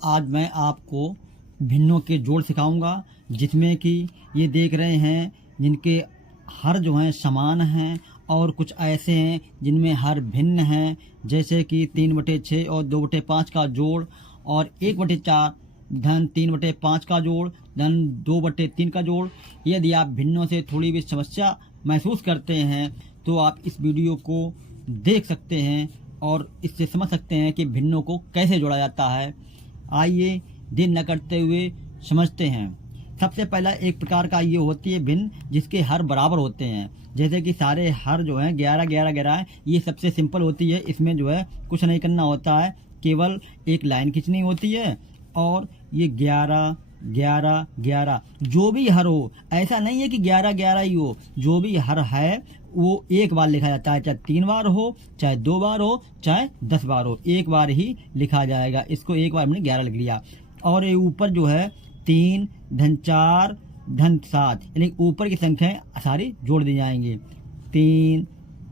आज मैं आपको भिन्नों के जोड़ सिखाऊंगा, जिसमें कि ये देख रहे हैं जिनके हर जो हैं समान हैं और कुछ ऐसे हैं जिनमें हर भिन्न हैं, जैसे कि 3/6 और 2/5 का जोड़ और 1/4 धन 3/5 का जोड़ धन 2/3 का जोड़। यदि आप भिन्नों से थोड़ी भी समस्या महसूस करते हैं तो आप इस वीडियो को देख सकते हैं और इससे समझ सकते हैं कि भिन्नों को कैसे जोड़ा जाता है। आइए देर न करते हुए समझते हैं। सबसे पहला एक प्रकार का ये होती है भिन्न जिसके हर बराबर होते हैं, जैसे कि सारे हर जो हैं 11 11 11 है। ये सबसे सिंपल होती है, इसमें जो है कुछ नहीं करना होता है, केवल एक लाइन खींचनी होती है और ये 11 11 11 जो भी हर हो, ऐसा नहीं है कि 11 11 ही हो, जो भी हर है वो एक बार लिखा जाता है, चाहे 3 बार हो, चाहे 2 बार हो, चाहे 10 बार हो, एक बार ही लिखा जाएगा। इसको एक बार हमने 11 लिख लिया। और ये ऊपर जो है 3 धन 4 धन 7, यानी ऊपर की संख्याएं सारी जोड़ दी जाएंगी। 3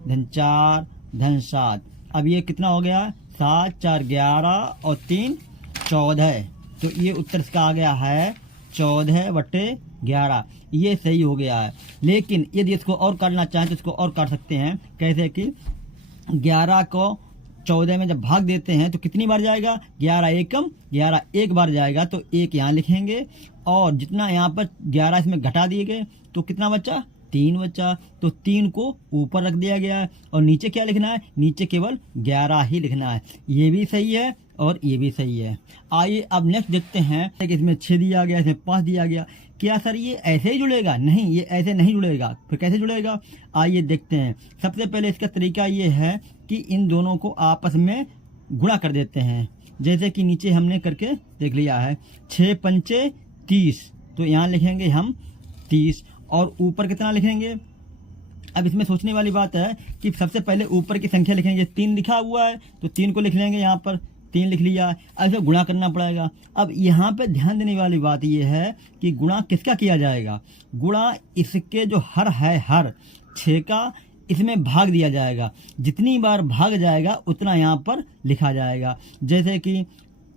धन 4 धन 7, अब ये कितना हो गया? 7 4 11 और 3 14। तो ये उत्तर इसका आ गया है 14/11। ये सही हो गया है। लेकिन यदि इसको और करना चाहें तो इसको और कर सकते हैं। कैसे कि 11 को 14 में जब भाग देते हैं तो कितनी बार जाएगा? 11 एकम 11 एक बार जाएगा, तो एक यहाँ लिखेंगे और जितना यहाँ पर 11 इसमें घटा दिए गए तो कितना बचा? 3 बचा। तो 3 को ऊपर रख दिया गया है और नीचे क्या लिखना है? नीचे केवल 11 ही लिखना है। ये भी सही है और ये भी सही है। आइए अब नेक्स्ट देखते हैं कि इसमें 6 दिया गया, इसमें 5 दिया गया। क्या सर ये ऐसे ही जुड़ेगा? नहीं, ये ऐसे नहीं जुड़ेगा। फिर कैसे जुड़ेगा? आइए देखते हैं। सबसे पहले इसका तरीका ये है कि इन दोनों को आपस में गुणा कर देते हैं, जैसे कि नीचे हमने करके देख लिया है। 6 पंचे 30, तो यहाँ लिखेंगे हम 30 और ऊपर कितना लिखेंगे? अब इसमें सोचने वाली बात है कि सबसे पहले ऊपर की संख्या लिखेंगे। 3 लिखा हुआ है तो 3 को लिख लेंगे, यहाँ पर 3 लिख लिया। ऐसे गुणा करना पड़ेगा। अब यहाँ पे ध्यान देने वाली बात यह है कि गुणा किसका किया जाएगा? गुणा इसके जो हर है, हर 6 का इसमें भाग दिया जाएगा। जितनी बार भाग जाएगा उतना यहाँ पर लिखा जाएगा। जैसे कि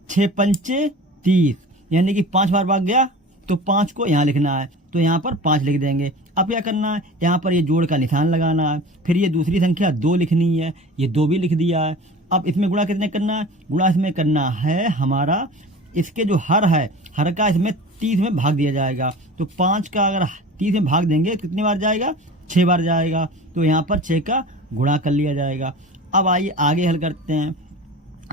6 पंचे 30, यानी कि 5 बार भाग गया तो 5 को यहाँ लिखना है, तो यहाँ पर 5 लिख देंगे। अब क्या करना है? यहाँ पर ये जोड़ का निशान लगाना है। फिर ये दूसरी संख्या 2 लिखनी है, ये 2 भी लिख दिया है। अब इसमें गुणा कितने करना है? गुणा इसमें करना है हमारा, इसके जो हर है, हर का इसमें 30 में भाग दिया जाएगा। तो 5 का अगर 30 में भाग देंगे कितनी बार जाएगा? 6 बार जाएगा। तो यहाँ पर 6 का गुणा कर लिया जाएगा। अब आइए आगे हल करते हैं।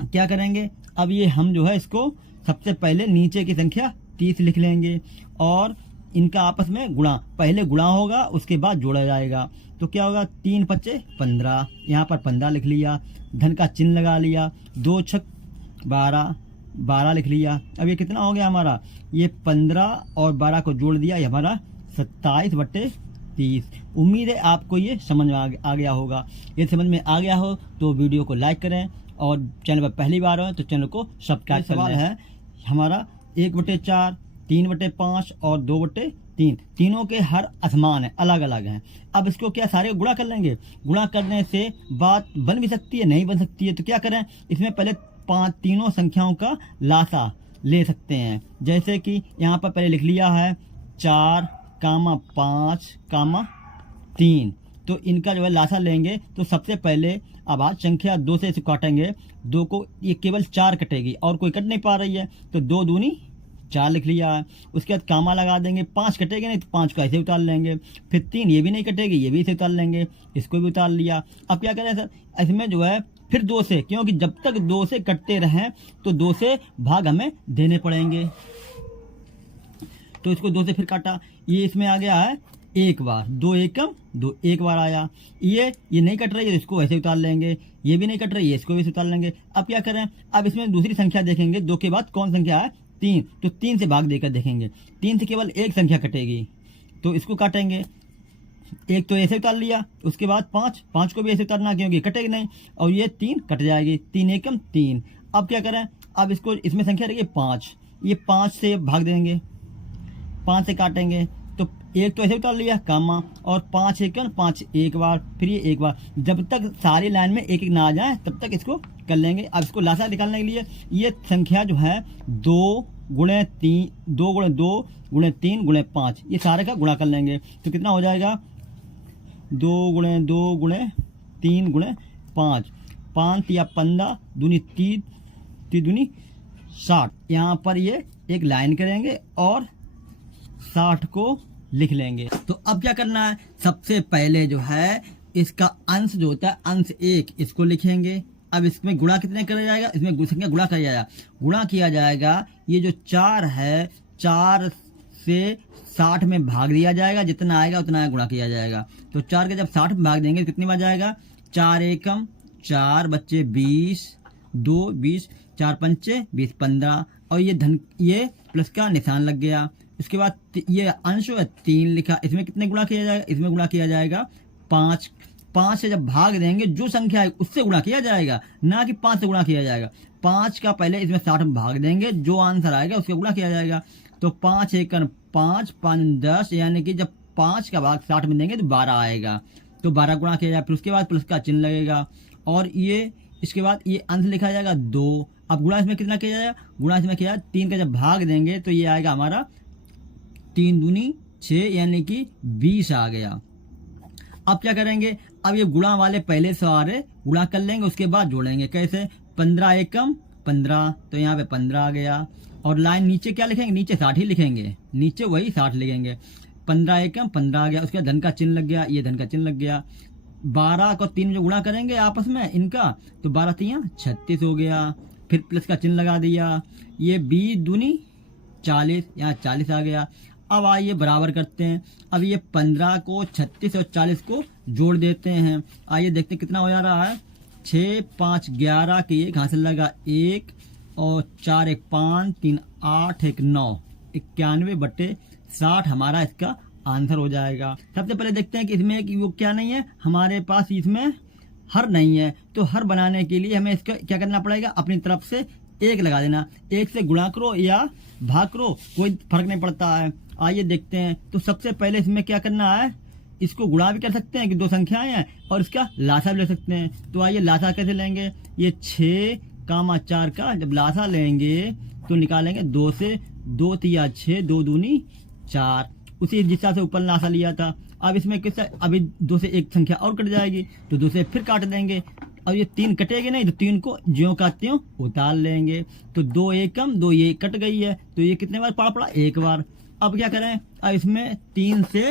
क्या करेंगे? अब ये हम जो है इसको सबसे पहले नीचे की संख्या 30 लिख लेंगे और इनका आपस में गुणा, पहले गुणा होगा उसके बाद जोड़ा जाएगा। तो क्या होगा? 3 5 15, यहाँ पर 15 लिख लिया, धन का चिन्ह लगा लिया। 2 6 12, 12 लिख लिया। अब ये कितना हो गया हमारा? ये 15 और 12 को जोड़ दिया, ये हमारा 27/30। उम्मीद है आपको ये समझ में आ गया होगा। ये समझ में आ गया हो तो वीडियो को लाइक करें और चैनल पर पहली बार हो तो चैनल को सब्सक्राइब कर लें। सवाल है हमारा 1/4, 3/5 और 2/3। तीनों के हर असमान है, अलग अलग हैं। अब इसको क्या सारे गुणा कर लेंगे? गुणा करने से बात बन भी सकती है, नहीं बन सकती है। तो क्या करें? इसमें पहले तीनों संख्याओं का लासा ले सकते हैं। जैसे कि यहाँ पर पहले लिख लिया है 4, 5, 3, तो इनका जो है लासा लेंगे। तो सबसे पहले अब आज संख्या 2 से इसे काटेंगे। 2 को ये केवल 4 कटेगी और कोई कट नहीं पा रही है, तो 2 दूनी 4 लिख लिया है। उसके बाद कामा लगा देंगे। 5 कटेगा नहीं तो 5 को ऐसे उतार लेंगे। फिर 3, ये भी नहीं कटेगी, ये भी इसे उतार लेंगे, इसको भी उतार लिया। अब क्या करें सर? इसमें जो है फिर 2 से, क्योंकि जब तक 2 से कटते रहें तो 2 से भाग हमें देने पड़ेंगे। तो इसको 2 से फिर काटा, ये इसमें आ गया है एक बार। 2 एकम 2 एक बार आया। ये नहीं कट रही है, इसको ऐसे उतार लेंगे। ये भी नहीं कट रही है, इसको भी उतार लेंगे। अब क्या करें? अब इसमें दूसरी संख्या देखेंगे। 2 के बाद कौन संख्या है? 3, तो 3 से भाग देकर देखेंगे। 3 से केवल एक संख्या कटेगी, तो इसको काटेंगे। एक तो ऐसे उतार लिया, उसके बाद 5 को भी ऐसे उतारना, क्योंकि कटेगी नहीं, और ये 3 कट जाएगी। 3 एकम 3। अब क्या करें? अब इसको इसमें संख्या रहेगी 5, ये 5 से भाग देंगे, 5 से काटेंगे तो एक तो ऐसे उतार लिया कामा, और 5 एकम 5 एक बार, फिर ये एक बार, जब तक सारी लाइन में एक एक ना आ जाए तब तक इसको कर लेंगे। अब इसको लासा निकालने के लिए ये संख्या जो है 2 गुणे 3, 2 गुणे 2 गुणे 3 गुणे 5, ये सारे का गुणा कर लेंगे। तो कितना हो जाएगा 2 गुणे 2 गुणे 3 गुणे 5, 5 या 15 दूनी 30, 30 दूनी 60। यहाँ पर ये एक लाइन करेंगे और 60 को लिख लेंगे। तो अब क्या करना है, सबसे पहले जो है इसका अंश जो होता है अंश 1, इसको लिखेंगे। अब इसमें गुणा कितने किया जाएगा, इसमें संख्या गुणा किया जाएगा, गुणा किया जाएगा। ये जो 4 है 4 से 60 में भाग दिया जाएगा, जितना आएगा उतना गुणा किया जाएगा। तो 4 के जब 60 में भाग देंगे तो कितनी बार जाएगा, 4 एकम 4 बच्चे 20, 2 20, 4 पंचे 20, 15, और ये धन ये प्लस का निशान लग गया। उसके बाद ये अंश है 3 लिखा, इसमें कितने गुणा किया जाएगा, इसमें गुणा किया जाएगा 5। 5 से जब भाग देंगे जो संख्या है उससे गुणा किया जाएगा, ना कि 5 से गुणा किया जाएगा। 5 का पहले इसमें 60 में भाग देंगे, जो आंसर आएगा उसका गुणा किया जाएगा। तो 5 एकम 5, 5 10, यानी कि जब 5 का भाग 60 में देंगे तो 12 आएगा, तो 12 गुणा किया जाएगा। फिर उसके बाद प्लस का चिन्ह लगेगा, और ये इसके बाद ये अंश लिखा जाएगा 2। अब गुणा इसमें कितना किया जाएगा, गुणा इसमें किया 3 का जब भाग देंगे तो ये आएगा हमारा 3 दूनी 6, यानी कि 20 आ गया। अब क्या करेंगे, अब ये गुणा वाले पहले सारे गुणा कर लेंगे, उसके बाद जोड़ेंगे। कैसे, 15 एकम 15, तो यहाँ पे 15 आ गया। और लाइन नीचे क्या लिखेंगे, नीचे 60 ही लिखेंगे, नीचे वही 60 लिखेंगे। 15 एकम 15 आ गया, उसके बाद धन का चिन्ह लग गया, ये धन का चिन्ह लग गया। 12 को 3 जो गुणा करेंगे आपस में इनका, तो 12 3 36 हो गया। फिर प्लस का चिन्ह लगा दिया, ये 20 दूनी 40, यहाँ 40 आ गया। अब आइए बराबर करते हैं। अब ये 15 को 36 और 40 को जोड़ देते हैं। आइए देखते हैं कितना हो जा रहा है, 6 5 11 की एक हासिल लगा 1, और 4 1 5 3 8 1 9, 91/60 हमारा इसका आंसर हो जाएगा। सबसे पहले देखते हैं कि इसमें एक योग क्या नहीं है, हमारे पास इसमें हर नहीं है। तो हर बनाने के लिए हमें इसका क्या करना पड़ेगा, अपनी तरफ से 1 लगा देना। 1 से गुणा करो या भाग करो, कोई फर्क नहीं पड़ता है। आइए देखते हैं। तो सबसे पहले इसमें क्या करना है, इसको गुणा भी कर सकते हैं कि 2 संख्याएं हैं, और इसका लासा भी ले सकते हैं। तो आइए लासा कैसे लेंगे, ये 6 कामा 4 का जब लासा लेंगे तो निकालेंगे 2 से, 2 3 6, 2 दूनी 4, उसी जिस से ऊपर लासा लिया था। अब इसमें किस, अभी 2 से एक संख्या और कट जाएगी, तो 2 से फिर काट देंगे। अब ये 3 कटेगी नहीं, तो 3 को ज्यों का त्यों उतार लेंगे। तो 2 एकम 2 ये कट गई है, तो ये कितने बार पड़ा, एक बार। अब क्या करें, अब इसमें 3 से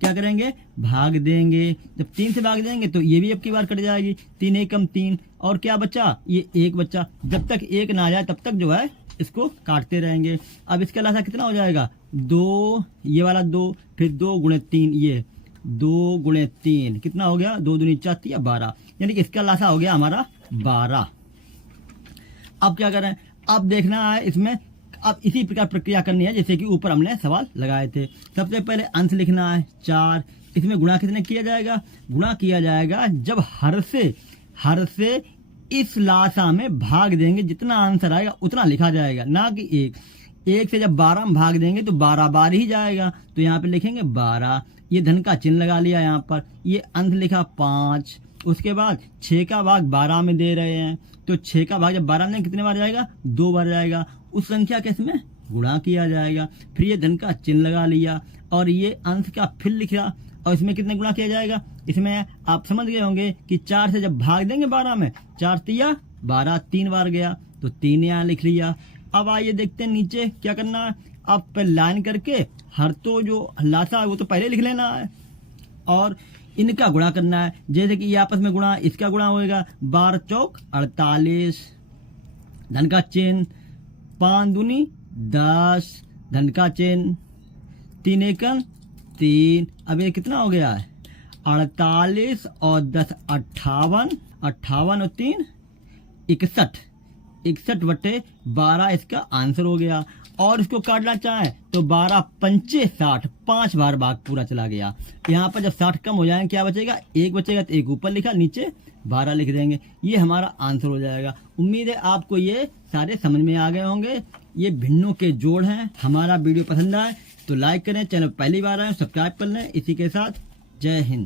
क्या करेंगे, भाग देंगे। जब 3 से भाग देंगे तो ये भी अब की बार कट जाएगी, 3 एकम 3, और क्या बचा, ये 1 बचा। जब तक 1 ना आ जाए तब तक जो है इसको काटते रहेंगे। अब इसका लासा कितना हो जाएगा, 2, ये वाला 2, फिर 2 गुणे 3, ये 2 गुणे 3 कितना हो गया, 2 दूनी 4 3 12, यानी कि इसका लासा हो गया हमारा 12। अब क्या करें, अब देखना है इसमें, अब इसी प्रकार प्रक्रिया करनी है जैसे कि ऊपर हमने सवाल लगाए थे। सबसे पहले अंश लिखना है 4, इसमें गुणा कितने किया जाएगा, गुणा किया जाएगा जब हर से इस लासा में भाग देंगे, जितना आंसर आएगा उतना लिखा जाएगा, ना कि 1 से जब 12 में भाग देंगे तो 12 बार ही जाएगा। तो यहाँ पे लिखेंगे 12, ये धन का चिन्ह लगा लिया यहाँ पर, ये अंश लिखा 5। उसके बाद 6 का भाग 12 में दे रहे हैं, तो 6 का भाग जब 12 में कितने बार जाएगा, 2 बार जाएगा। उस संख्या के इसमें गुणा किया जाएगा, फिर ये धन का चिन्ह लगा लिया, और ये अंश का फिर लिखा, और इसमें कितने गुणा किया जाएगा। इसमें आप समझ गए होंगे कि 4 से जब भाग देंगे 12 में, 4 3 12, 3 बार गया, तो 3 यहाँ लिख लिया। अब आइए देखते हैं नीचे क्या करना है। अब पे लाइन करके हर तो जो लासा है वो तो पहले लिख लेना है, और इनका गुणा करना है। जैसे कि ये आपस में गुणा, इसका गुणा होएगा 12 चौक 48, धन का चिन्ह 5 दूनी 10, धन का चिन्ह 3 एकम 3। अब ये कितना हो गया है, 48 और 10 58, 58 और 3 61, 61/12 इसका आंसर हो गया। और इसको काटना चाहें तो 12 पंचे 60, 5 बार भाग पूरा चला गया। यहाँ पर जब 60 कम हो जाएंगे क्या बचेगा, 1 बचेगा, तो 1 ऊपर लिखा, नीचे 12 लिख देंगे, ये हमारा आंसर हो जाएगा। उम्मीद है आपको ये सारे समझ में आ गए होंगे। ये भिन्नों के जोड़ हैं। हमारा वीडियो पसंद आए तो लाइक करें, चैनल पहली बार आए सब्सक्राइब कर लें। इसी के साथ जय हिंद।